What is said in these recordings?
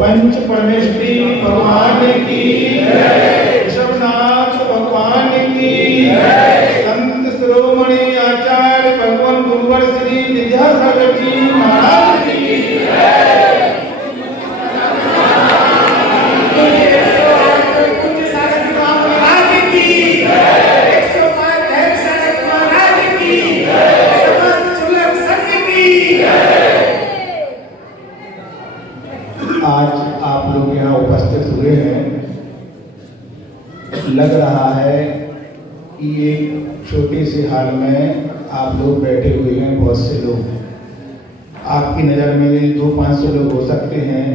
पंच परमेश्वरी भगवान की जय, ऋषभनाथ भगवान की जय, संत शिरोमणि आचार्य भगवान गुरुवर श्री विद्यासागर जी महाराज की जय। आज आप लोग यहाँ उपस्थित हुए हैं, लग रहा है कि एक छोटे से हाल में आप लोग बैठे हुए हैं। बहुत से लोग आपकी नज़र में 200-500 लोग हो सकते हैं,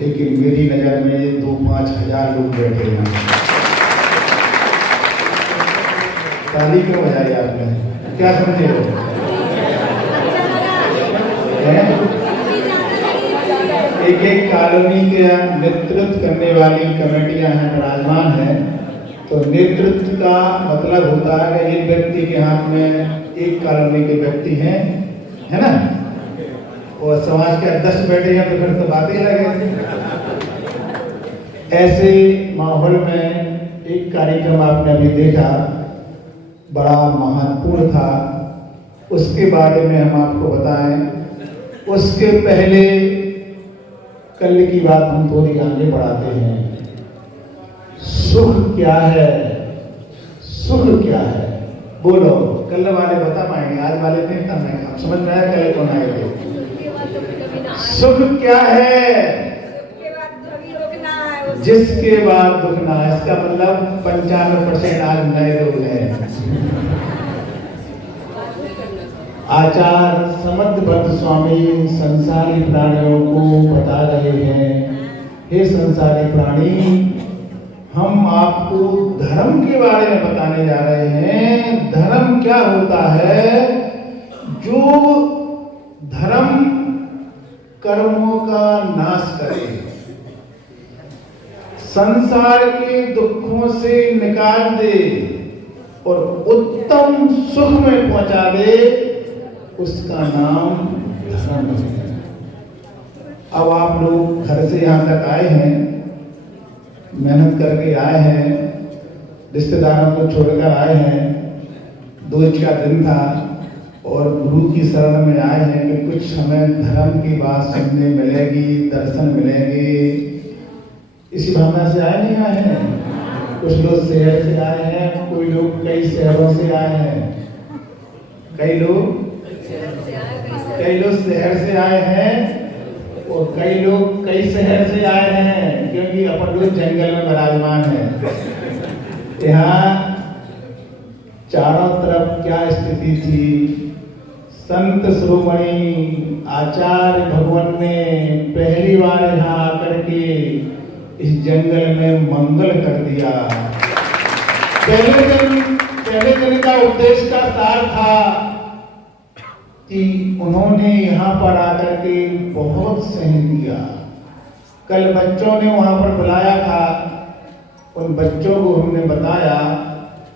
लेकिन मेरी नज़र में 2-5 हज़ार लोग बैठे हैं। ताली क्यों बजाई आपने? क्या समझे हो? एक एक कॉलोनी के नेतृत्व करने वाली कमेटियां हैं, विराजमान हैं। तो नेतृत्व का मतलब होता है कि एक व्यक्ति के हाथ में एक कॉलोनी के व्यक्ति हैं, है ना, और समाज के 10 बैठे हैं तो फिर तो बात ही अलग है। ऐसे माहौल में एक कार्यक्रम आपने अभी देखा, बड़ा महत्वपूर्ण था, उसके बारे में हम आपको बताएं। उसके पहले कल की बात हम थोड़ी आगे बढ़ाते हैं। सुख क्या है? सुख क्या है? बोलो। कल वाले बता पाएंगे, आज वाले नहीं बता पाएंगे। आप समझ में आया कल कौन आए थे? सुख क्या है? जिसके बाद दुख ना है। इसका मतलब 95% आज नए लोग हैं। आचार्य समर्थभक्त स्वामी संसारी प्राणियों को बता रहे हैं, हे संसारी प्राणी, हम आपको धर्म के बारे में बताने जा रहे हैं। धर्म क्या होता है? जो धर्म कर्मों का नाश करे, संसार के दुखों से निकाल दे और उत्तम सुख में पहुंचा दे, उसका नाम धर्म है। अब आप लोग घर से यहाँ तक आए हैं, मेहनत करके आए हैं, रिश्तेदारों को छोड़कर आए हैं, दोस्त का दिन था और गुरु की शरण में आए हैं कि कुछ हमें धर्म की बात सुनने मिलेगी, दर्शन मिलेंगे। इसी भावना से आए नहीं आए हैं? कुछ लोग शहर से आए हैं, कोई लोग कई शहरों से आए हैं, कई लोग शहर से आए हैं और कई लोग कई शहर से आए हैं, क्योंकि अपन लोग जंगल में विराजमान हैं। यहाँ चारों तरफ क्या स्थिति थी? संत शिरोमणि आचार्य भगवान ने पहली बार यहाँ आकर के इस जंगल में मंगल कर दिया। पहले दिन का उद्देश्य का सार था कि उन्होंने यहाँ पर आकर के बहुत सहन किया। कल बच्चों ने वहाँ पर बुलाया था, उन बच्चों को हमने बताया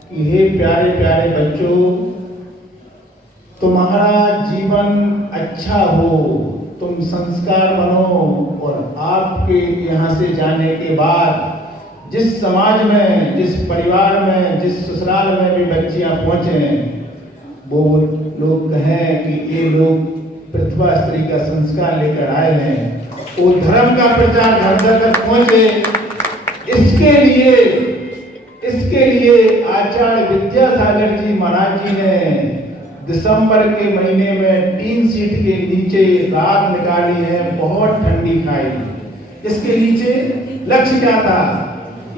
कि हे प्यारे प्यारे बच्चों, तुम्हारा जीवन अच्छा हो, तुम संस्कार बनो और आपके यहाँ से जाने के बाद जिस समाज में, जिस परिवार में, जिस ससुराल में भी बच्चियाँ पहुँचे, वो लोग कहें कि ये लोग प्रतिभा स्त्री का संस्कार लेकर आए हैं, वो धर्म का प्रचार घर तक पहुंचे। इसके लिए आचार्य विद्यासागर जी महाराज जी ने दिसंबर के महीने में 3 सीट के नीचे रात निकाली है, बहुत ठंडी खाई, इसके नीचे लक्ष्य क्या था?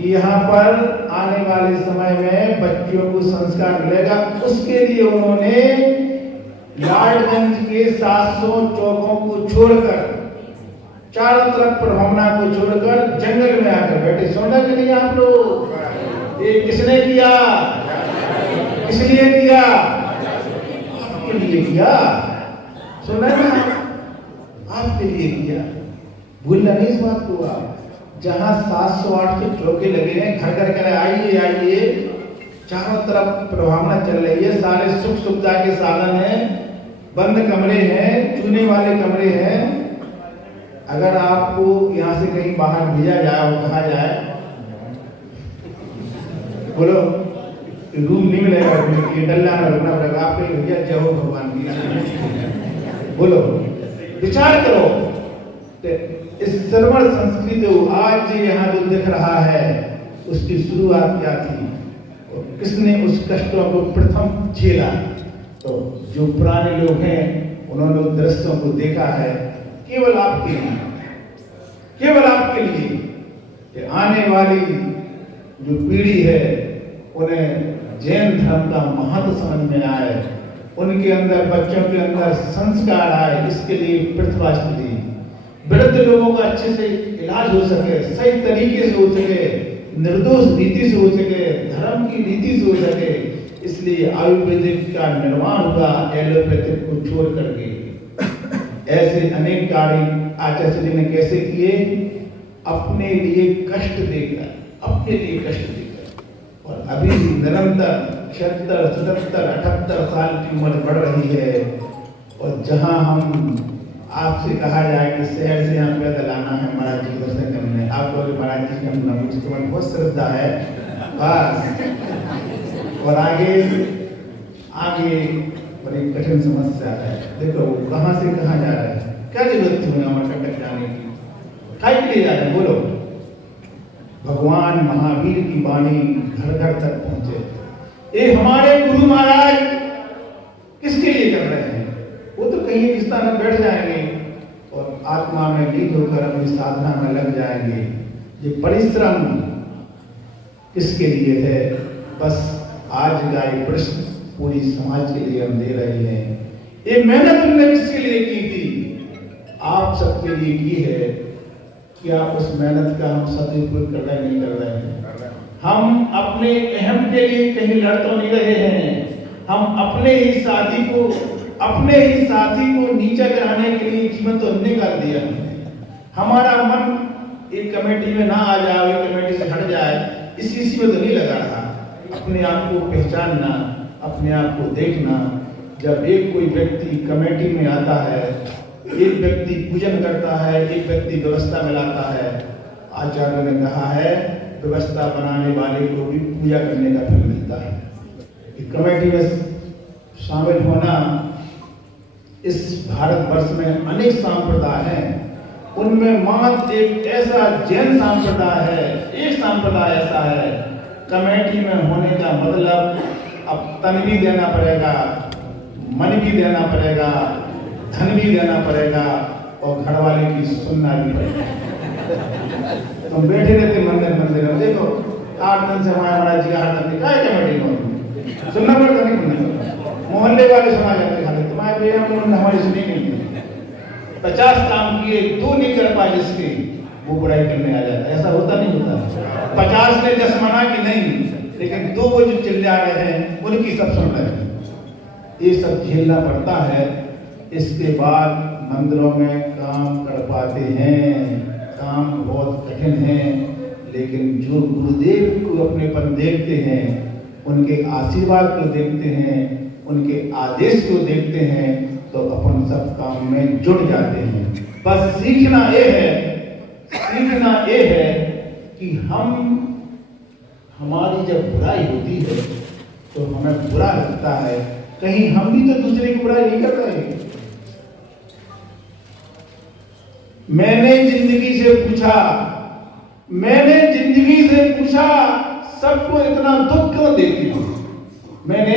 यहाँ पर आने वाले समय में बच्चियों को संस्कार मिलेगा, उसके लिए उन्होंने लाडगंज के 700 चौकों को छोड़कर, चारों तरफ प्रभावना को छोड़कर जंगल में आकर बैठे। सुना कि नहीं आप लोग? ये किसने किया? किस लिए किया? आपके लिए किया। सुना ना? आपके लिए किया। भूलना नहीं इस बात को। आप जहां 700-800 चौके लगे हैं, घर घर कर आइए आइए, चारों तरफ प्रभावना चल रही है, सारे सुख सुविधा के साधन हैं, बंद कमरे हैं, चूने वाले कमरे हैं। अगर आपको यहाँ से कहीं बाहर भेजा जाए और कहा जाए बोलो रूम नहीं मिलेगा, ये डल्ला में रुकना पड़ेगा, आप भैया जय हो भगवान की, बोलो विचार करो। इस सर्वर संस्कृति आज यहाँ जो दिख रहा है, उसकी शुरुआत क्या थी और किसने उस कष्टों को प्रथम झेला? तो जो पुराने लोग हैं उन्होंने उन दृश्यों को देखा है। केवल आपके लिए, केवल आपके लिए कि आने वाली जो पीढ़ी है उन्हें जैन धर्म का महत्व समझ में आए, उनके अंदर, बच्चों के अंदर संस्कार आए। इसके लिए पृथ्वी वृद्ध लोगों का अच्छे से इलाज हो सके, सही तरीके से हो सके, निर्दोष रीति से हो सके, धर्म की रीति से हो सके, इसलिए आयुर्वेदिक का निर्माण हुआ एलोपैथिक को छोड़ करके। ऐसे अनेक कार्य आचार्य जी ने कैसे किए? अपने लिए कष्ट देकर, अपने लिए कष्ट देकर। और अभी निरंतर 76, 77, 78 साल की उम्र बढ़ रही है, और जहां हम आपसे कहा जाए कि शहर से यहाँ पैदल आना है महाराज जी के दर्शन करने, आप लोग महाराज जी के हम मुझे तुम्हारी बहुत श्रद्धा है बस। और आगे आगे बड़ी कठिन समस्या है। देखो कहाँ से कहाँ जा रहे हैं, क्या जरूरत थी हमें अमरकंटक जाने की? काय के लिए जा रहे हैं बोलो? भगवान महावीर की वाणी घर घर तक पहुंचे। ये हमारे गुरु महाराज किसके लिए कर रहे हैं? वो तो कहीं एक स्थान में बैठ जाएंगे और आत्मा में लीन होकर अपनी साधना में लग जाएंगे। ये परिश्रम किसके लिए है? बस आज का ये प्रश्न पूरी समाज के लिए हम दे रहे हैं। ये मेहनत हमने किसके लिए की थी? आप सबके लिए की है। क्या उस मेहनत का हम सदुपयोग कर रहे नहीं कर रहे हैं? हम अपने अहम के लिए कहीं लड़ तो नहीं रहे हैं। हम अपने ही साथी को नीचा कराने के लिए जीवन तो हमने कर दिया। हमारा मन एक कमेटी में ना आ जाए, एक कमेटी से हट जाए, इसी में तो नहीं लगा रहा। अपने आप को पहचानना, अपने आप को देखना। जब एक कोई व्यक्ति कमेटी में आता है, एक व्यक्ति पूजन करता है, एक व्यक्ति व्यवस्था में लाता है, आचार्य ने कहा है व्यवस्था बनाने वाले को भी पूजा करने का फल मिलता है। कमेटी में शामिल होना, इस भारतवर्ष में अनेक संप्रदाय हैं, उनमें मात्र एक ऐसा जैन संप्रदाय है, एक संप्रदाय ऐसा है। कमेटी में होने का मतलब अब तन भी देना पड़ेगा, मन भी देना पड़ेगा, धन भी देना पड़ेगा और घर वाले की सुनना भी पड़ेगा। तुम बैठे रहते मंदिर में, देखो 8 दिन से हमारे महाराज जी का 8 दिन क्या कमेटी में सुनना पड़ता नहीं। मोहल्ले वाले सुना जाते खाते, तुम्हारे हमारी सुनी नहीं। 50 काम किए, 2 नहीं कर पाए जिसके, वो बुराई करने आ जाता है। ऐसा होता नहीं होता? 50 ने 10 मना कि नहीं, लेकिन 2 वो जो चिल्ला रहे हैं उनकी सब सुन रहे हैं। ये सब झेलना पड़ता है। इसके बाद मंदिरों में काम कर पाते हैं। काम बहुत कठिन है, लेकिन जो गुरुदेव को अपनेपन देखते हैं, उनके आशीर्वाद को देखते हैं, उनके आदेश को देखते हैं, तो अपन सब काम में जुड़ जाते हैं। बस सीखना ये है कि हमारी जब बुराई होती है तो हमें बुरा लगता है, कहीं हम भी तो दूसरे की बुराई नहीं कर रहे। मैंने जिंदगी से पूछा सबको इतना दुख क्यों देती हो? मैंने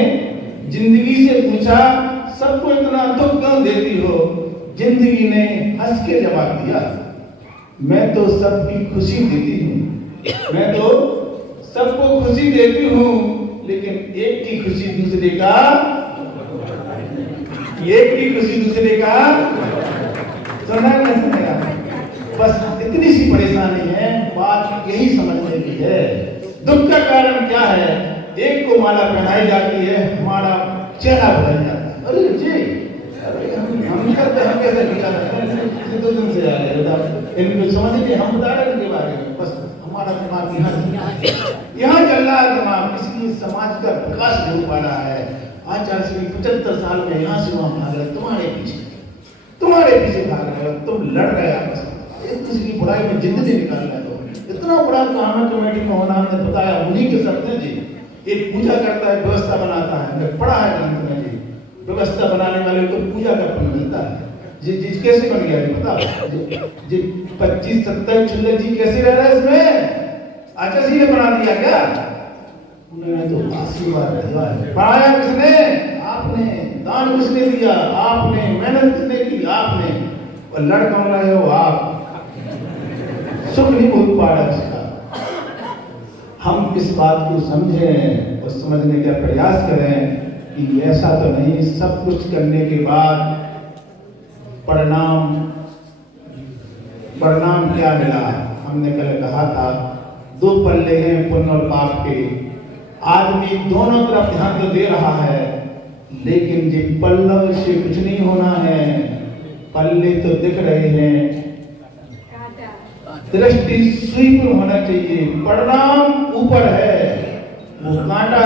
जिंदगी से पूछा सबको इतना दुख क्यों देती हो? जिंदगी ने हंस के जवाब दिया, मैं तो सबकी खुशी देती हूँ, मैं तो सबको खुशी देती हूँ, लेकिन एक की खुशी दूसरे का, एक की खुशी दूसरे का सुना नहीं सुनेगा। बस इतनी सी परेशानी है, बात यही समझने की है। दुख का कारण क्या है? एक को माला पहनाई जाती है, हमारा चेहरा बदल जाता है। अरे जी, अरे हम कैसे निकाल रहे 2 दिन से आ रहे हैं, इनको समझ लीजिए, हम बता रहे हैं बारे में। बस हमारा दिमाग यहाँ चल रहा है दिमाग, इसलिए समाज का विकास नहीं हो पा रहा है। आचार्य श्री 75 साल में यहाँ से वहाँ भाग रहे, तुम्हारे पीछे भाग रहे हो, तुम लड़ रहे हो आपस में, एक दूसरे की बुराई में जिंदगी निकाल रहे हो। इतना बड़ा काम कमेटी में होना हमने बताया, उन्हीं के सत्य जी। एक पूजा करता है, व्यवस्था बनाता है, हमने पढ़ा है ग्रंथ में जी, व्यवस्था बनाने वाले को पूजा का फल मिलता है। जी कैसे बन गया जी बताओ जी? 25-27 छुल्लक जी कैसे रह रहे इसमें? आचार्य जी ने बना दिया क्या? उन्होंने तो आशीर्वाद दिया है। पढ़ाया किसने? आपने। दान किसने दिया? आपने। मेहनत किसने की? आपने। और लड़ कौन रहे हो आप? सुख नहीं भोग पा रहा उसका। हम इस बात को समझें और समझने का प्रयास करें कि ऐसा तो नहीं, सब कुछ करने के बाद परिणाम क्या मिला? हमने कल कहा था 2 पल्ले हैं पुण्य और पाप के। आदमी दोनों तरफ ध्यान तो दे रहा है, लेकिन जिन पल्लों से कुछ नहीं होना है, पल्ले तो दिख रहे हैं, दृष्टि सुई पर होना चाहिए, परिणाम ऊपर है। वो कांटा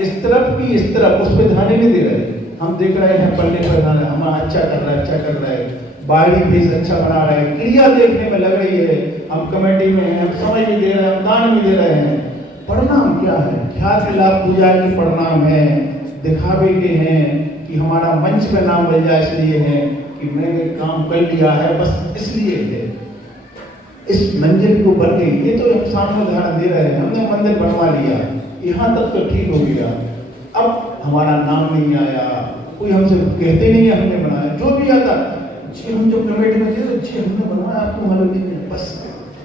इस तरफ की इस तरफ, उस पर ध्यान नहीं दे रहे। हम देख रहे हैं पल्ले पर ध्यान, हमारा अच्छा कर रहा है, बाहरी भेष अच्छा बना रहे हैं, क्रिया देखने में लग रही है, हम कमेटी में हैं, हम समय भी दे रहे हैं, हम दान भी दे रहे हैं। परिणाम क्या है? ख्याति लाभ पूजा के परिणाम है, दिखावे के हैं कि हमारा मंच पे नाम बन जाए, इसलिए है कि मैंने काम कर लिया है, बस इसलिए है। इस मंदिर को बन गई, ये तो हम सामने उदाहरण दे रहे हैं, हमने मंदिर बनवा लिया, यहाँ तक तो ठीक हो गया। अब हमारा नाम नहीं आया, कोई हमसे कहते नहीं है हमने बनाया, जो भी आता जी हम जो कमेटी में थे तो जी हमने बनवाया, आपको मालूम नहीं है, बस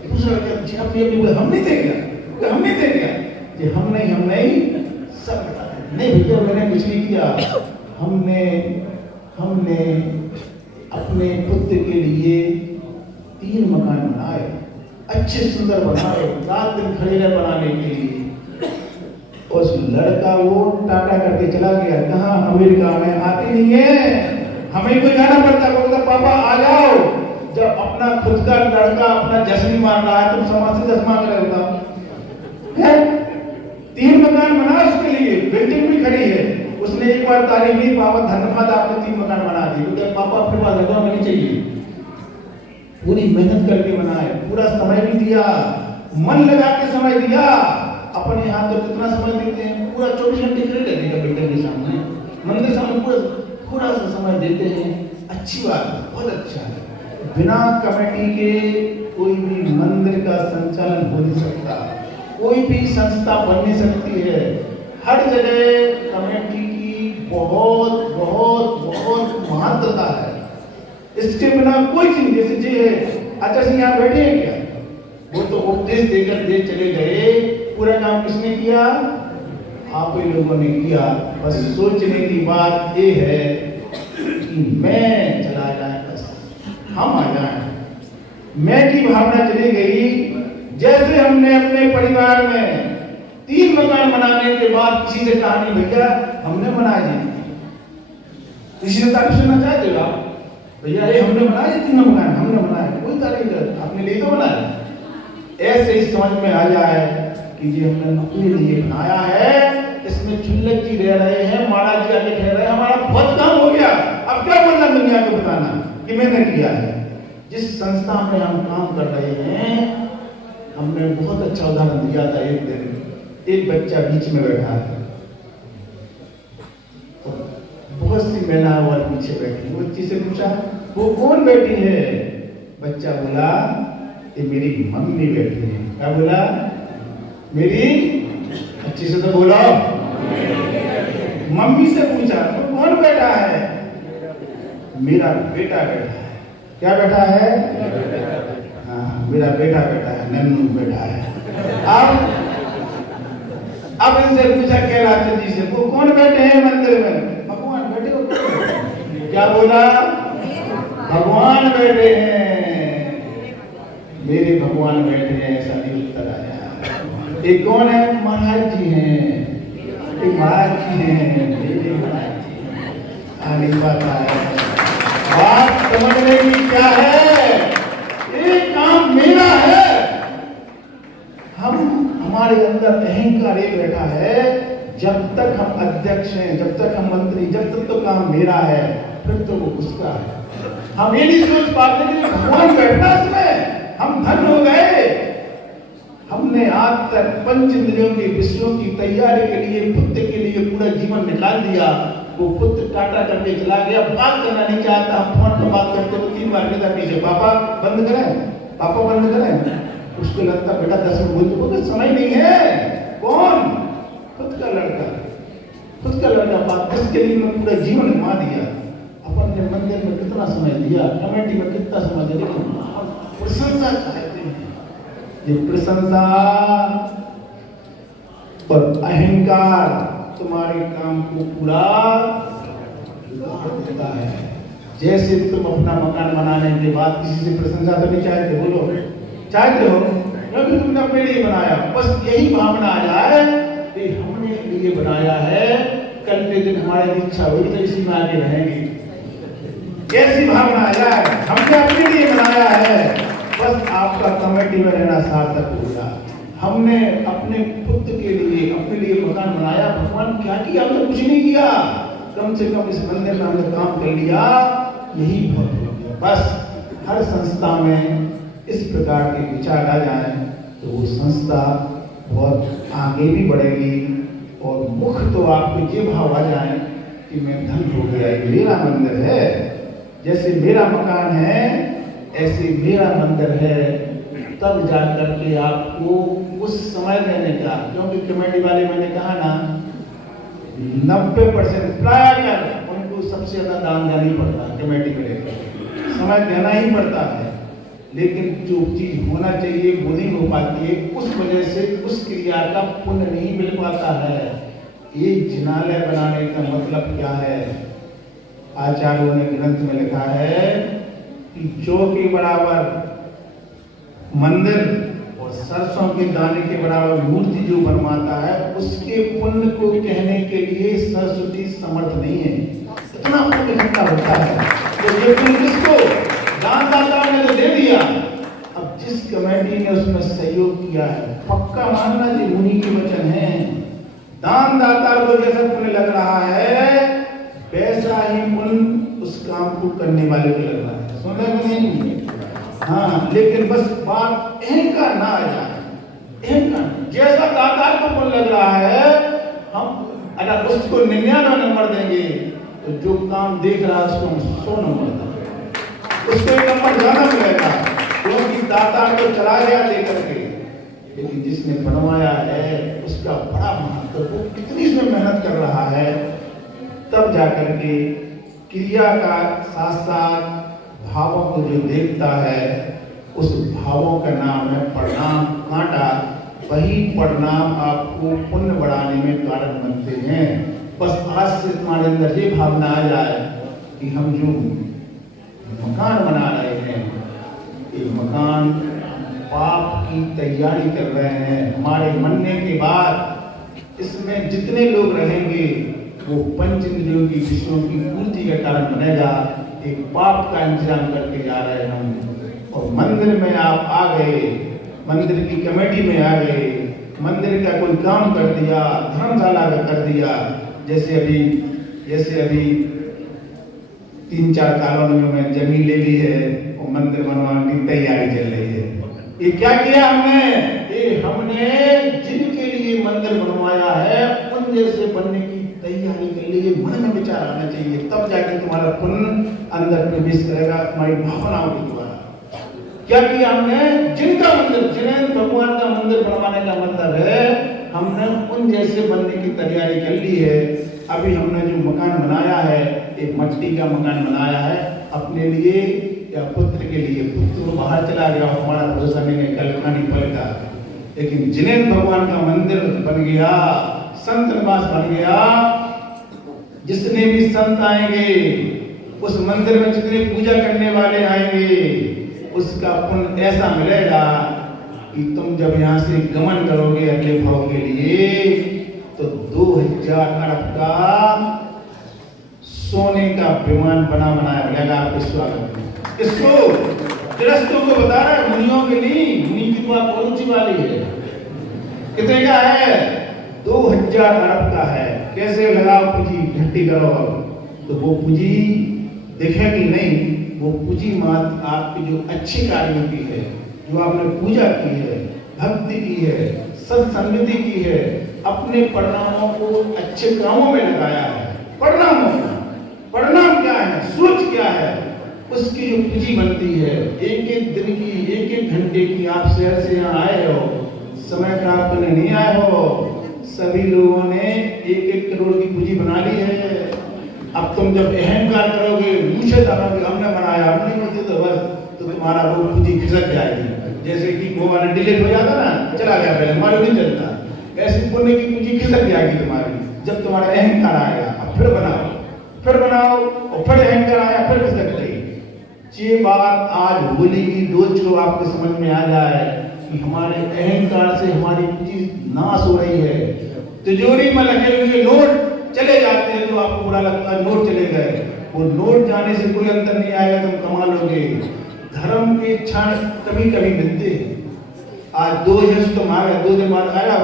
दूसरा क्या जी आपने हम नहीं दे गया, हम नहीं दे गया जी, हम नहीं सब नहीं भैया, मैंने कुछ नहीं किया। हमने अपने पुत्र के लिए 3 मकान बनाए, अच्छे सुंदर बनाए, रात दिन खड़े रहे बनाने के लिए। उस लड़का वो टाटा करके चला गया, कहाँ? अमेरिका में। आती नहीं है, हमें को जाना पड़ता, बोलता पापा आ जाओ। जब अपना खुद का लड़का अपना जश्न मार रहा है, तुम समाज से जश्न मांग रहे होगा है? 3 मकान बना उसके लिए, बिल्डिंग भी खड़ी है। उसने एक बार तारीफ की, पापा धन्यवाद आपने 3 मकान बना दिए। पापा अपने पास जगह नहीं चाहिए, पूरी मेहनत करके बनाए, पूरा समय भी दिया, मन लगा के समय दिया। अपने यहाँ तो कितना समय देते हैं, पूरा 24 घंटे खड़े रहते हैं बिल्डिंग के सामने, मंदिर सामने पूरा सा समय देते हैं। अच्छी बात, बहुत अच्छा है। बिना कमेटी के कोई भी मंदिर का संचालन हो नहीं सकता, कोई भी संस्था बन नहीं सकती है। हर जगह कमेटी की बहुत बहुत बहुत महत्वता है, इसके बिना कोई चीज। जैसे जी है आचार्य सिंह यहाँ बैठे हैं क्या? वो तो उपदेश देकर दे चले गए, पूरा काम किसने किया? आप ही लोगों ने किया। बस सोचने की बात ये है कि मैं चला जाए, बस हम आ जाए। मैं की भावना चली गई। जैसे हमने अपने परिवार में 3 मकान बनाने के बाद किसी से कहा नहीं भैया हमने बनाए जी, किसी से तारीफ सुनना चाहते हो आप? भैया ये हमने बनाए 3 मकान, हमने बनाए, कोई तारीफ कर, आपने लिए तो बनाए। ऐसे ही समझ में आ जाए कि ये हमने अपने लिए बनाया है, इसमें छुल्लक जी रह रहे हैं, महाराज जी आके ठहर रहे हैं, हमारा बहुत काम हो गया। अब क्या बोलना दुनिया को बताना कि मैंने किया है। जिस संस्था में हम काम कर रहे हैं, हमने बहुत अच्छा उदाहरण दिया था। एक दिन एक बच्चा बीच में बैठा है, बहुत सी महिला और पीछे बैठी, वो बच्ची से पूछा वो कौन बैठी है? बच्चा बोला ये मेरी मम्मी बैठी है। क्या बोला? मेरी, अच्छी से तो बोला। मम्मी से पूछा तो कौन बैठा है? मेरा बेटा बैठा है। क्या बैठा है? हाँ, मेरा बेटा है, नन्नू बेटा है। अब इनसे पूछा कैलाश जी से, वो कौन बैठे हैं मंदिर में? भगवान बैठे हो। क्या बोला? भगवान बैठे हैं, मेरे भगवान बैठे हैं, ऐसा नहीं उत्तर आया। एक कौन है? महाराज जी हैं, महाराज जी हैं, मेरे महाराज जी आगे बात है। बात समझने की क्या है? ये काम मेरा है। हमारे अंदर अहंकार एक बैठा है, जब तक हम अध्यक्ष हैं, जब तक हम मंत्री, जब तक तो काम मेरा है, फिर तो वो उसका है। हम ये नहीं सोच पाते कि भगवान बैठा इसमें, हम धन हो गए। हमने आज तक पंच इंद्रियों के विषयों की तैयारी के लिए, पुत्र के लिए पूरा जीवन निकाल दिया। वो पुत्र टाटा करके चला गया, बात करना नहीं चाहता। हम फोन पर बात करते हुए 3 बार कहता पीछे, पापा बंद करें, पापा बंद करें। उसको लगता बेटा 10 मिनट बोलते बोलते समय नहीं है। कौन? खुद का लड़का, खुद का लड़का। बात इसके लिए मैं पूरा जीवन घुमा दिया। अपन ने मंदिर में कितना समय दिया, कमेटी में कितना समय दिया, लेकिन प्रशंसा चाहते हैं। ये प्रशंसा और अहंकार तुम्हारे काम को पूरा बिगाड़ देता है। जैसे तुम अपना मकान बनाने के बाद किसी से प्रशंसा तो नहीं चाहते, बोलो चाहते हो? क्योंकि तुमने अपने लिए बनाया, बस यही भावना आ जाए कि हमने लिए बनाया है, कल के दिन हमारी इच्छा होगी तो इसी में आगे रहेंगे। कैसी भावना आ जाए, हमने अपने लिए बनाया है, बस आपका कमेटी में रहना सार्थक होगा। हमने अपने खुद के लिए, अपने लिए मकान बनाया। भगवान क्या किया? हमने कुछ नहीं किया, कम से कम इस मंदिर में हमने काम कर लिया, यही बहुत हो गया। बस हर संस्था में इस प्रकार के विचार आ जाए तो वो संस्था बहुत आगे भी बढ़ेगी। और मुख तो आपको ये भाव आ जाए कि मैं धन हो गया, ये मेरा मंदिर है। जैसे मेरा मकान है ऐसे मेरा मंदिर है। तब जाकर के आपको उस समय देने का, क्योंकि कमेटी वाले मैंने कहा ना 90% प्राय कर उनको सबसे ज्यादा दान देना ही पड़ता है। कमेटी में रहकर समय देना ही पड़ता है, लेकिन जो चीज होना चाहिए वो नहीं हो पाती है। उस वजह से उस क्रिया का पुण्य नहीं मिल पाता है। ये जिनालय बनाने का मतलब क्या है? आचार्यों ने ग्रंथ में लिखा है कि जो के बराबर मंदिर और सरसों के दाने के बराबर मूर्ति जो बनवाता है, उसके पुण्य को कहने के लिए सरस्वती समर्थ नहीं है। इतना पुण्य इकट्ठा होता है। तो ये पुण्य किसको? दानदाता ने तो दे दिया। अब जिस कमेटी ने उसमें सहयोग किया है, पक्का मानना जी मुनि के वचन है, दानदाता को जैसा पुण्य लग रहा है वैसा ही पुण्य उस काम को करने वाले को लग रहा है। सुन रहे नहीं? हाँ, लेकिन बस बात अहंकार ना आ जाए। अहंकार जैसा दातार को पुण्य लग रहा है, हम अगर उसको 99 नंबर देंगे तो जो काम देख रहा है उसको हम 100 नंबर देंगे, उसको 1 नंबर ज्यादा मिलेगा, क्योंकि दातार तो चला गया लेकर के, लेकिन जिसने बनवाया है उसका बड़ा महत्व, वो कितनी इसमें मेहनत कर रहा है। तब जाकर के क्रिया का साथ साथ भावों को जो देखता है, उस भावों का नाम है परिणाम कांटा। वही परिणाम आपको पुण्य बढ़ाने में कारण बनते हैं। बस आज से तुम्हारे अंदर ये भावना आ जाए कि हम जो मकान बना रहे हैं, ये मकान पाप की तैयारी कर रहे हैं। हमारे मरने के बाद इसमें जितने लोग रहेंगे वो पंच इंद्रियों की विषयों की पूर्ति का कारण बनेगा। एक पाप का इंतजाम करके जा रहे हैं हम। और मंदिर में आप आ गए, मंदिर की कमेटी में आ गए, मंदिर का कोई काम कर दिया, धर्मशाला का कर दिया, जैसे अभी 3-4 कॉलोनियों में जमीन ले ली है और मंदिर बनवाने की तैयारी चल रही है। ये क्या किया हमने? ये हमने जिनके लिए मंदिर बनवाया है उन जैसे बनने की तैयारी के लिए मन में विचार आना चाहिए। तब जाके तुम्हारा पुण्य अंदर प्रवेश करेगा, तुम्हारी भावनाओं के द्वारा। क्या किया हमने? जिनका मंदिर, जिन्हें भगवान का मंदिर बनवाने का मतलब है, हमने उन जैसे बनने की तैयारी कर ली है। अभी हमने जो मकान बनाया है, एक मट्टी का मकान बनाया है अपने लिए, या पुत्र के लिए, पुत्र वो बाहर चला गया, हमारा भरोसा नहीं है कल का नहीं पल का, लेकिन जिनेंद्र भगवान का मंदिर बन गया, संत निवास बन गया। जितने भी संत आएंगे उस मंदिर में, जितने पूजा करने वाले आएंगे, उसका पुण्य ऐसा मिलेगा कि तुम जब यहाँ से गमन करोगे अगले भाव के लिए तो 2000 अरब का सोने का विमान बना बनाया मिलेगा आपके स्वागत में। इसको गृहस्थों को बता रहा है, मुनियों के नहीं। मुनि की बात बहुत ऊंची वाली है। कितने का है? 2000 अरब का है। कैसे लगाओ पूंजी, इकट्ठी करो। तो वो पूंजी दिखेगी नहीं, वो पूंजी मात आपकी जो अच्छी कार्यों की है, जो आपने पूजा की है, भक्ति की है, सत्संगति की है, अपने परिणामों को अच्छे कामों में लगाया है। परिणाम क्या है, सोच क्या है, उसकी जो पूंजी बनती है। एक एक दिन की, एक एक घंटे की। आप शहर से यहाँ आए हो, समय खराब करने नहीं आए हो। सभी लोगों ने 1-1 करोड़ की पूंजी बना ली है। अब तुम जब अहंकार करोगे, नीचे डालोगे, हमने बनाया, हम नहीं होते तो बस, तो तुम्हारा वो पूंजी खिसक जाएगी। जैसे कि वो वाला डिलीट हो जाता ना, चला गया पहले, हमारे नहीं चलता। ऐसी पुण्य की पूंजी खिसक जाएगी तुम्हारी, जब तुम्हारा अहंकार आएगा। अब फिर बनाओ और फिर अहंकार आया, फिर खिसक गई। ये बात आज होली की डोज को आपको समझ में आ जाए कि हमारे अहंकार से हमारी पूंजी नाश हो रही है। तिजोरी में लगे हुए नोट चले जाते हैं तो आपको बुरा लगता है, नोट चले गए। वो नोट जाने से कोई अंतर नहीं आएगा, तुम कमा लोगे। धर्म के क्षण कभी कभी मिलते हैं। आज 2 दिन तुम आ गए, 2 दिन बाद आया,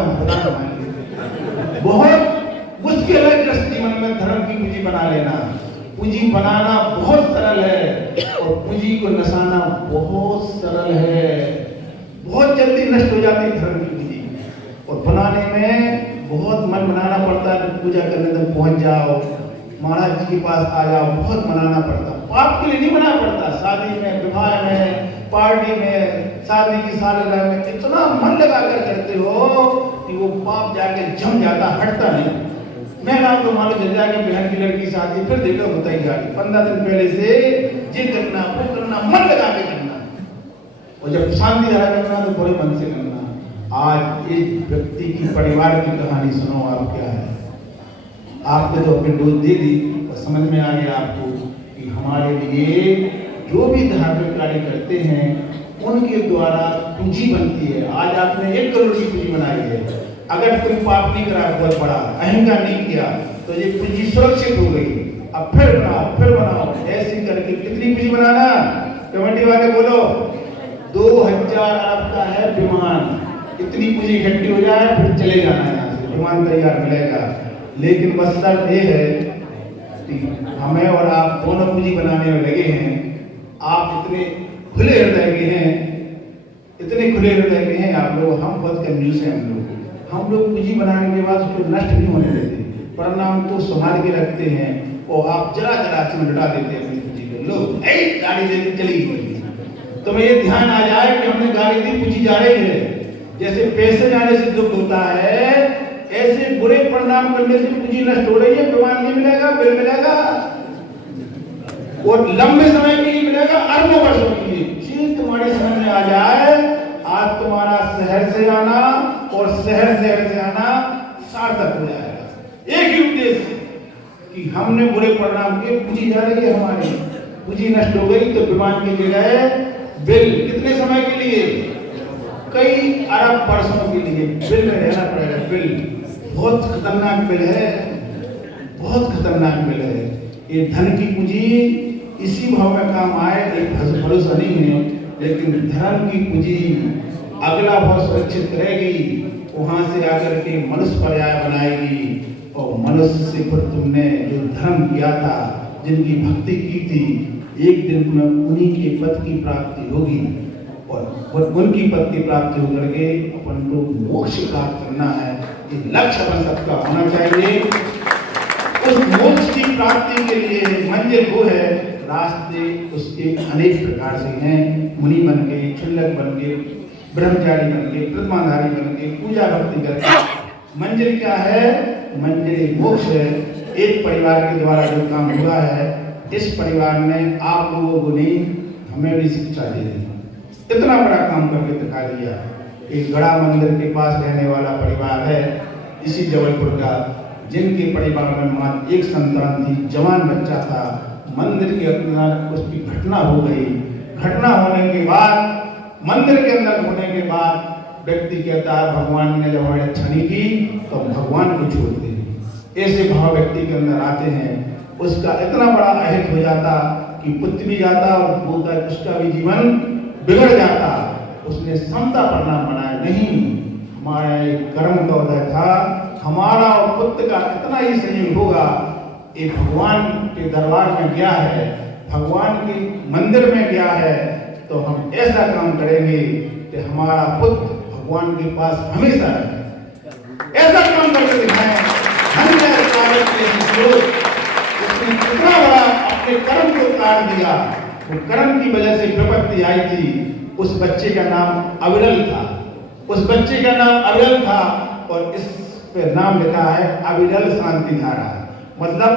बहुत मुश्किल है गृहस्थ जीवन में धर्म की पूंजी बना लेना। पूंजी बनाना बहुत सरल है और पूंजी को नसाना बहुत सरल है। बहुत जल्दी नष्ट हो जाती है धर्म की पूंजी, और बनाने में बहुत मन बनाना पड़ता है। पूजा करने तक पहुंच जाओ, महाराज जी के पास आ जाओ, बहुत मनाना पड़ता। पाप के लिए नहीं मनाना पड़ता। शादी में, विवाह में, पार्टी में, शादी की सालगिरह में इतना मन लगा कर करते हो कि वो पाप जाके जम जाता, हटता नहीं। मैं नाम तो मानो जल जाके बहन की लड़की शादी, फिर देखो बताई जाएगी 15 दिन पहले से ये करना, वो करना, मन लगा के करना, और जब शांति धारा करना तो बड़े मन से करना। आज एक व्यक्ति की परिवार की कहानी सुनो। आप क्या है, आपने तो अपनी डोज दे दी और समझ में आ गया आपको कि हमारे लिए जो भी धार्मिक कार्य करते हैं उनके द्वारा पूंजी बनती है। आज आपने 1 करोड़ की पूंजी बनाई है। अगर तुम पाप नहीं करा, बहुत बड़ा अहंकार नहीं किया, तो ये पूंजी सुरक्षित हो गई। अब फिर बनाओ। ऐसे करके कितनी पूंजी बनाना? कमेटी वाले बोलो, 2000 अरब का है विमान। इतनी पूंजी इकट्ठी हो जाए, फिर चले जाना है यहाँ से, विमान तैयार मिलेगा। लेकिन बस शर्त ये है कि हमें और आप दोनों पूंजी बनाने में लगे हैं। आप इतने खुले हृदय के हैं, आप लोग। हम बहुत कंजूस हैं। हम लोग पूंजी बनाने के बाद उसको नष्ट नहीं होने देते, परिणाम को संभाल के रखते हैं। और आप जरा से लुटा देते हैं अपनी पूंजी को। लोग गाड़ी लेके चली गई, तुम्हें ये ध्यान आ जाए कि हमने गाड़ी दी, पूंजी जा रही है। जैसे पैसे जाने से दुख होता है, ऐसे बुरे परिणाम करने से पूंजी नष्ट हो रही है। विमान नहीं मिलेगा, बिल मिलेगा, और लंबे समय के लिए मिलेगा, अरबों वर्षों के लिए। चीज तुम्हारी समझ में आ जाए, आज तुम्हारा शहर से आना और शहर से आना सार्थक हो जाएगा। एक ही उद्देश्य कि हमने बुरे परिणाम के, पूंजी जा रही है हमारी, पूंजी नष्ट हो गई तो विमान की जगह बिल। कितने समय के लिए? कई अरब वर्षों के लिए बिल में रहना पड़ेगा। बिल बहुत खतरनाक बिल है, बहुत खतरनाक बिल है। ये धन की पूंजी इसी भाव में काम आए, एक भरोसा नहीं है। लेकिन धर्म की पूंजी अगला भाव सुरक्षित करेगी, वहां से आकर के मनुष्य पर्याय बनाएगी। और मनुष्य से फिर तुमने जो धर्म किया था, जिनकी भक्ति की थी, एक दिन तुम्हें उन्हीं के पद की प्राप्ति होगी। और उनकी पद की प्राप्ति होकर के अपन को मोक्ष प्राप्त करना है। ये लक्ष्य अपन सबका होना चाहिए। उस मोक्ष की प्राप्ति के लिए मंजिल वो है, रास्ते उसके अनेक प्रकार से हैं। मुनि बन के, क्षुल्लक बन के, ब्रह्मचारी बन के, प्रतिमाधारी बन के, पूजा भक्ति करके। मंजिल क्या है? मंजिल मोक्ष है। एक परिवार के द्वारा जो काम हुआ है, इस परिवार में आप लोगों को नहीं, हमें भी शिक्षा दे दी। इतना बड़ा काम करके दिखा दिया। एक गड़ा मंदिर के पास रहने वाला परिवार है इसी जबलपुर का, जिनके परिवार में मात्र एक संतान थी, जवान बच्चा था। मंदिर के अंदर उसकी घटना हो गई। घटना होने के बाद, मंदिर के अंदर होने के बाद व्यक्ति कहता है भगवान ने जब हमारी अच्छा नहीं की तो भगवान को छोड़ दे। ऐसे भाव व्यक्ति के अंदर आते हैं। उसका इतना बड़ा अहित हो जाता कि पुत्र भी जाता और उसका भी जीवन बिगड़ जाता। उसने समता प्रणाम बनाया, नहीं, हमारा एक कर्म का उदय था, हमारा और पुत्र का इतना ही संयोग होगा। ये भगवान के दरबार में गया है, भगवान के मंदिर में गया है, तो हम ऐसा काम करेंगे कि हमारा पुत्र भगवान के पास हमेशा रहे। ऐसा काम करके दिखाएं। उसने कितना बड़ा अपने कर्म को काट दिया। वो कर्म की वजह से विपत्ति आई थी। उस बच्चे का नाम अविरल था। उस बच्चे का नाम अविरल था और इस पे नाम लिखा है अविरल शांति धारा। मतलब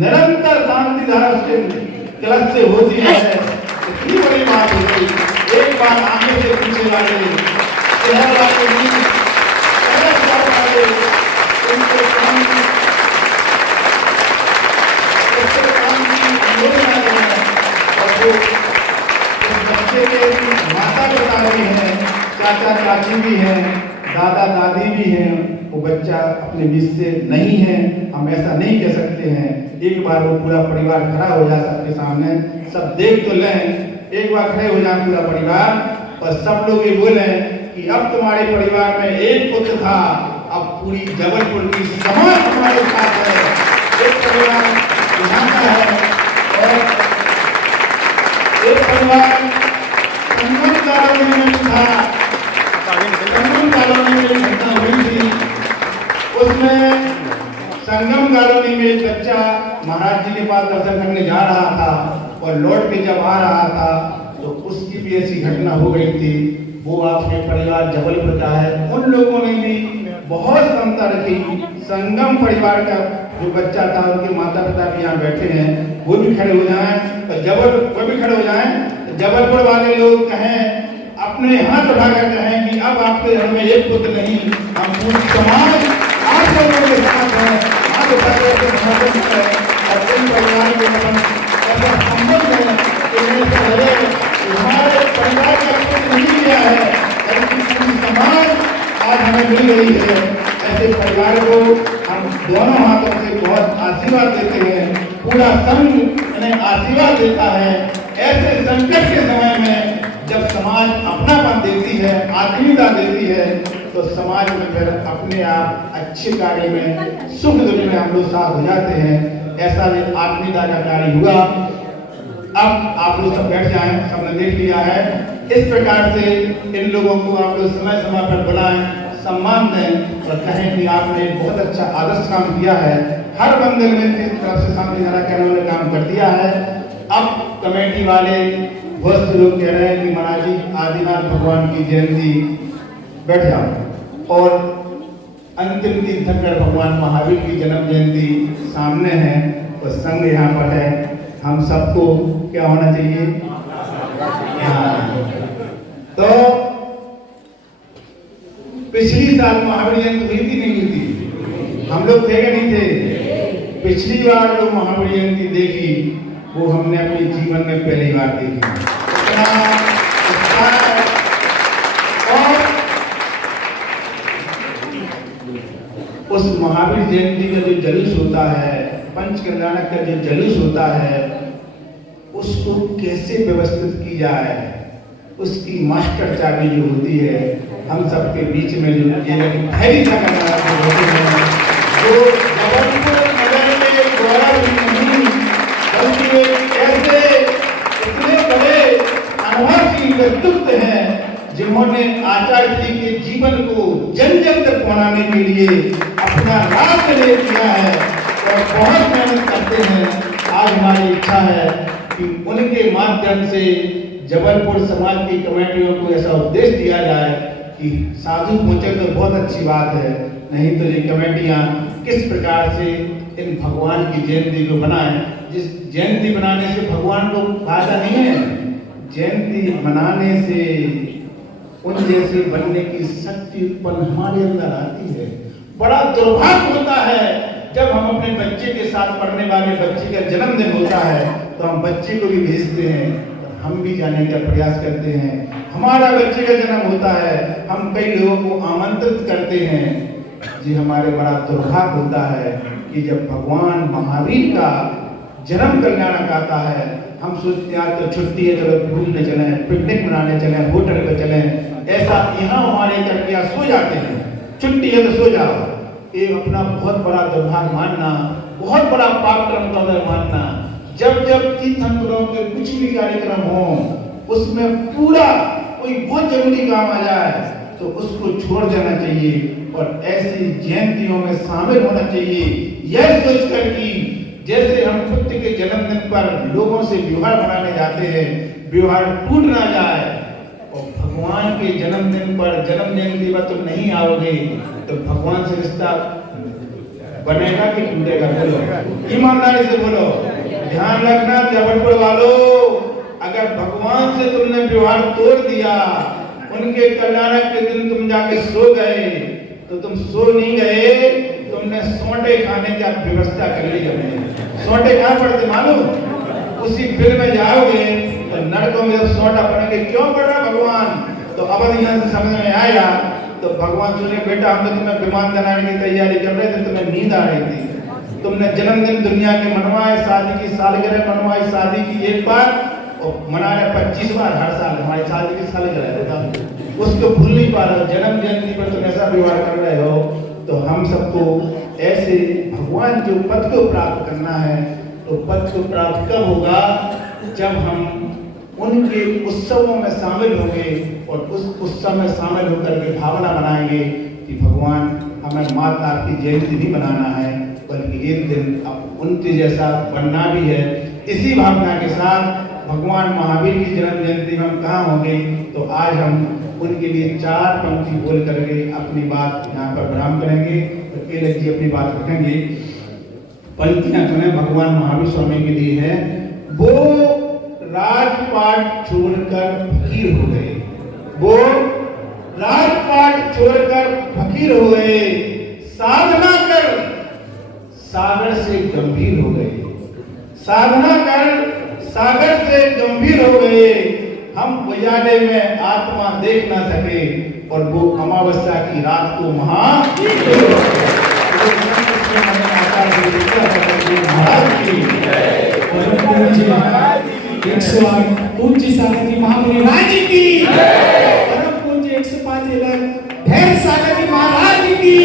निरंतर शांति धारा उसके कलश से होती है। इतनी बड़ी बात होती। एक बार आगे से पीछे वाले शहर वाले उनको बच्चे के माता पिता भी हैं, चाचा चाची भी हैं, दादा दादी भी हैं। वो बच्चा अपने बीच से नहीं है, हम ऐसा नहीं कह सकते हैं। एक बार वो पूरा परिवार खड़ा हो जाए सबके सामने, सब देख तो लें, एक बार खड़े हो जाए पूरा परिवार और सब लोग ये बोले कि अब तुम्हारे परिवार में एक पुत्र था, अब पूरी जबलपुर की समाज तुम्हारे साथ है। एक परिवार यहाँ का है और एक परिवार संगम कॉलोनी में था। संगम कॉलोनी में घटना हुई थी। उसमें संगम कॉलोनी में एक बच्चा महाराज जी के पास दर्शन करने जा रहा था और लौट के जब आ रहा था तो उसकी भी ऐसी घटना हो गई थी। वो आपके परिवार जबलपुर का है। उन लोगों ने भी बहुत क्षमता रखी। संगम परिवार का जो बच्चा था, उनके माता पिता भी यहाँ बैठे हैं, वो भी खड़े हो जाएं और वो भी खड़े हो जाएं। जबलपुर वाले लोग कहें, अपने हाथ उठाकर कहें कि अब आपके घर में एक पुत्र नहीं, हम पूरी समाज आप लोगों के साथ हैं। हाथ उठाकर समर्थन करें और इन परिवार के ऐसा संभव है कि हमारे परिवार का पुत्र नहीं लिया है, पूरी समाज आज हमें मिल रही है। ऐसे परिवार को हम दोनों हाथों से बहुत आशीर्वाद देते हैं। पूरा संघ उन्हें आशीर्वाद देता है। ऐसे संकट के समय में जब समाज अपनापन देती है, आत्मीयता देती है, तो समाज में फिर अपने आप अच्छे कार्य में, सुख दुख में हम लोग साथ हो जाते हैं। ऐसा भी आत्मीयता का कार्य हुआ। अब आप लोग सब बैठ जाएं, सबने देख लिया है। इस प्रकार से इन लोगों को आप लोग समय समय पर बुलाएं, सम्मान दें और कहें कि आपने बहुत अच्छा आदर्श काम किया है। हर मंदिर में इस तरफ से शांति धारा के उन्होंने काम कर दिया है। अब कमेटी वाले बहुत से लोग कह रहे हैं कि महाराज जी आदिनाथ भगवान की जयंती बैठ जाओ और अंतिम तीर्थंकर भगवान महावीर की जन्म जयंती सामने है और संघ यहाँ पर है। हम सबको क्या होना चाहिए? तो पिछली साल महावीर जयंती हुई थी नहीं हुई थी? हम लोग थे कि नहीं थे? पिछली बार जो महावीर जयंती देखी वो हमने अपने जीवन में पहली बार देखी। और उस महावीर जयंती का जो जुलूस होता है, पंच कल्याणक का जो जुलूस होता है, उसको कैसे व्यवस्थित की जाए, उसकी मास्टर चाबी जो होती है हम सबके बीच में जो धैर्य का होते हैं, जो जबलपुर नगर में गौरव नहीं बल्कि ऐसे इतने बड़े अनुभवी व्यक्तित्व हैं जिन्होंने आचार्य जी के जीवन को जन जन तक पहुंचाने के लिए अपना रात ले दिया है और बहुत मेहनत करते हैं। आज हमारी इच्छा है कि उनके माध्यम से जबलपुर समाज की कमेटियों को ऐसा उपदेश दिया जाए कि साधु पहुंचे तो बहुत अच्छी बात है, नहीं तो ये कमेटियां किस प्रकार से इन भगवान की जयंती को बनाएं। जिस जयंती बनाने से भगवान को फायदा नहीं है, जयंती मनाने से उन जैसे बनने की शक्ति उत्पन्न हमारे अंदर आती है। बड़ा दुर्भाग्य होता है जब हम अपने बच्चे के साथ पढ़ने वाले बच्चे का जन्मदिन होता है तो हम बच्चे को भी भेजते हैं, हम भी जाने का प्रयास करते हैं। हमारा बच्चे का जन्म होता है, हम कई लोगों को आमंत्रित करते हैं। जी हमारे बड़ा दुर्भाग्य होता है कि जब भगवान महावीर का जन्म कल्याणक आता है, हम सोचते हैं तो छुट्टी है, चलो घूमने चले, पिकनिक मनाने चले, होटल पे चले, ऐसा यहाँ हमारे करके सो जाते हैं। छुट्टी है तो सो जाओ, ये अपना बहुत बड़ा दुर्भाग्य मानना, बहुत बड़ा पाप कर्म का उदय मानना। जब जब तीर्थंकरों के कुछ भी कार्यक्रम हो, उसमें पूरा कोई बहुत जरूरी काम आ जाए तो उसको छोड़ देना चाहिए और ऐसी जयंतियों में शामिल होना चाहिए, यह सोचकर कि जैसे हम पुत्र के जन्मदिन पर लोगों से विवाह बनाने जाते हैं, विवाह टूट ना जाए। और भगवान के जन्मदिन पर, जन्म जयंती पर तुम नहीं आओगे तो भगवान से रिश्ता बनेगा कि टूटेगा? बोलो, ईमानदारी से बोलो। ध्यान रखना जबलपुर वालों, अगर भगवान से तुमने विवाह तोड़ दिया, उनके कल्याणक के दिन तुम जाके सो गए तो तुम सो नहीं गए, तुमने सोंटे खाने की व्यवस्था कर ली। हमने सोंटे कहाँ पड़ते मालूम? उसी बिल में जाओगे तो नरकों में जब सोंटा पड़ेंगे, क्यों पड़ रहा भगवान? तो अब यहाँ से समझ में आया तो भगवान सुने, बेटा हम तो तुम्हें विमान बनाने की तैयारी कर रहे थे, तुम्हें नींद आ रही थी, तुमने जन्मदिन दुनिया के मनवाए, शादी की सालगिरह मनवाई, शादी की एक बार और मनाया 25 बार हर साल, हमारी शादी की सालगिरह होता, उसको भूल नहीं पा रहे हो। जन्म जयंती पर तुम ऐसा व्यवहार कर रहे हो। तो हम सबको ऐसे भगवान जो पद को प्राप्त करना है, तो पद को प्राप्त कब होगा? जब हम उनके उत्सवों में शामिल होंगे और उस उत्सव में शामिल होकर के भावना बनाएंगे कि भगवान हमें माता की जयंती भी मनाना है, बल्कि एक दिन अब उनके जैसा बनना भी है। इसी भावना के साथ भगवान महावीर की जन्म जयंती में हम कहाँ होंगे? तो आज हम उनके लिए 4 पंक्ति बोल करके अपनी बात यहाँ पर विराम करेंगे। तो केलक जी अपनी बात रखेंगे। पंक्तियां सुने, भगवान महावीर स्वामी के लिए है। वो राजपाट छोड़कर फकीर हो गए, वो राजपाट छोड़कर फकीर हो गए, साधना कर सागर से गंभीर हो गए, साधना कर सागर से गंभीर हो गए। हम उजाले में आत्मा देख ना सके और वो अमावस्या की रात को महाराज की 108 पूज्य सागर जी महामुनि राज की, परम पूज्य 105 ढेर सागर जी महाराज की।